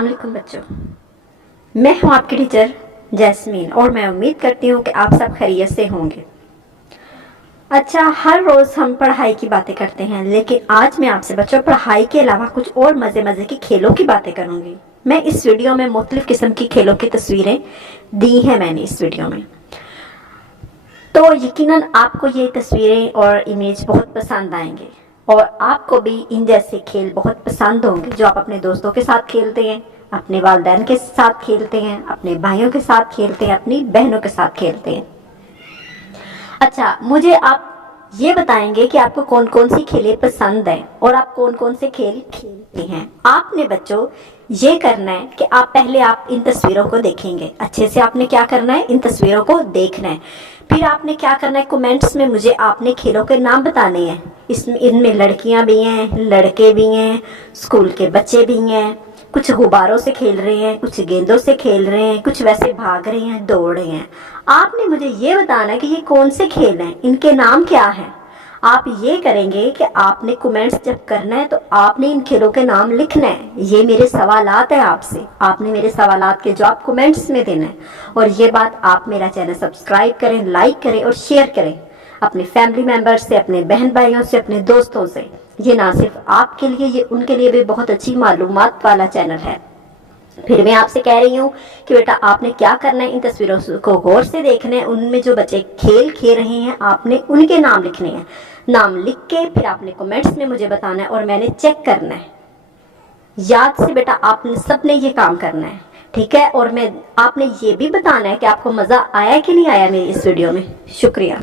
अस्सलाम वालेकुम बच्चों, मैं हूं आपकी टीचर जैस्मीन और मैं उम्मीद करती हूं कि आप सब खैरियत से होंगे। अच्छा, हर रोज़ हम पढ़ाई की बातें करते हैं, लेकिन आज मैं आपसे बच्चों पढ़ाई के अलावा कुछ और मज़े की खेलों की बातें करूंगी। मैं इस वीडियो में मुख्तलिफ़ किस्म की खेलों की तस्वीरें दी हैं मैंने इस वीडियो में, तो यकीनन आपको ये तस्वीरें और इमेज बहुत पसंद आएंगे और आपको भी इन जैसे खेल बहुत पसंद होंगे जो आप अपने दोस्तों के साथ खेलते हैं, अपने वालिदैन के साथ खेलते हैं, अपने भाइयों के साथ खेलते हैं, अपनी बहनों के साथ खेलते हैं। अच्छा, मुझे आप ये बताएंगे कि आपको कौन कौन सी खेलें पसंद हैं और आप कौन कौन से खेल खेलते हैं। आपने बच्चों ये करना है कि आप इन तस्वीरों को देखेंगे, अच्छे से आपने क्या करना है, इन तस्वीरों को देखना है। फिर आपने क्या करना है, कमेंट्स में मुझे आपने खेलों के नाम बताने हैं। इनमें लड़कियां भी हैं, लड़के भी हैं, स्कूल के बच्चे भी हैं, कुछ गुब्बारों से खेल रहे हैं, कुछ गेंदों से खेल रहे हैं, कुछ वैसे भाग रहे हैं, दौड़ रहे हैं। आपने मुझे ये बताना है कि ये कौन से खेल हैं, इनके नाम क्या हैं। आप ये करेंगे कि आपने कमेंट्स जब करना है तो आपने इन खेलों के नाम लिखना है। ये मेरे सवालात हैं आपसे, आपने मेरे सवालात के जवाब कमेंट्स में देना है। और ये बात, आप मेरा चैनल सब्सक्राइब करें, लाइक करें और शेयर करें अपने फैमिली मेम्बर्स से, अपने बहन भाइयों से, अपने दोस्तों से। ये ना सिर्फ आपके लिए, ये उनके लिए भी बहुत अच्छी मालूमात वाला चैनल है। फिर मैं आपसे कह रही हूँ कि बेटा आपने क्या करना है, इन तस्वीरों को गौर से देखना है। उनमें जो बच्चे खेल खेल रहे हैं आपने उनके नाम लिखने हैं। नाम लिख के फिर आपने कमेंट्स में मुझे बताना है और मैंने चेक करना है। याद से बेटा आपने सबने ये काम करना है, ठीक है। और आपने ये भी बताना है कि आपको मज़ा आया कि नहीं आया मेरी इस वीडियो में। शुक्रिया।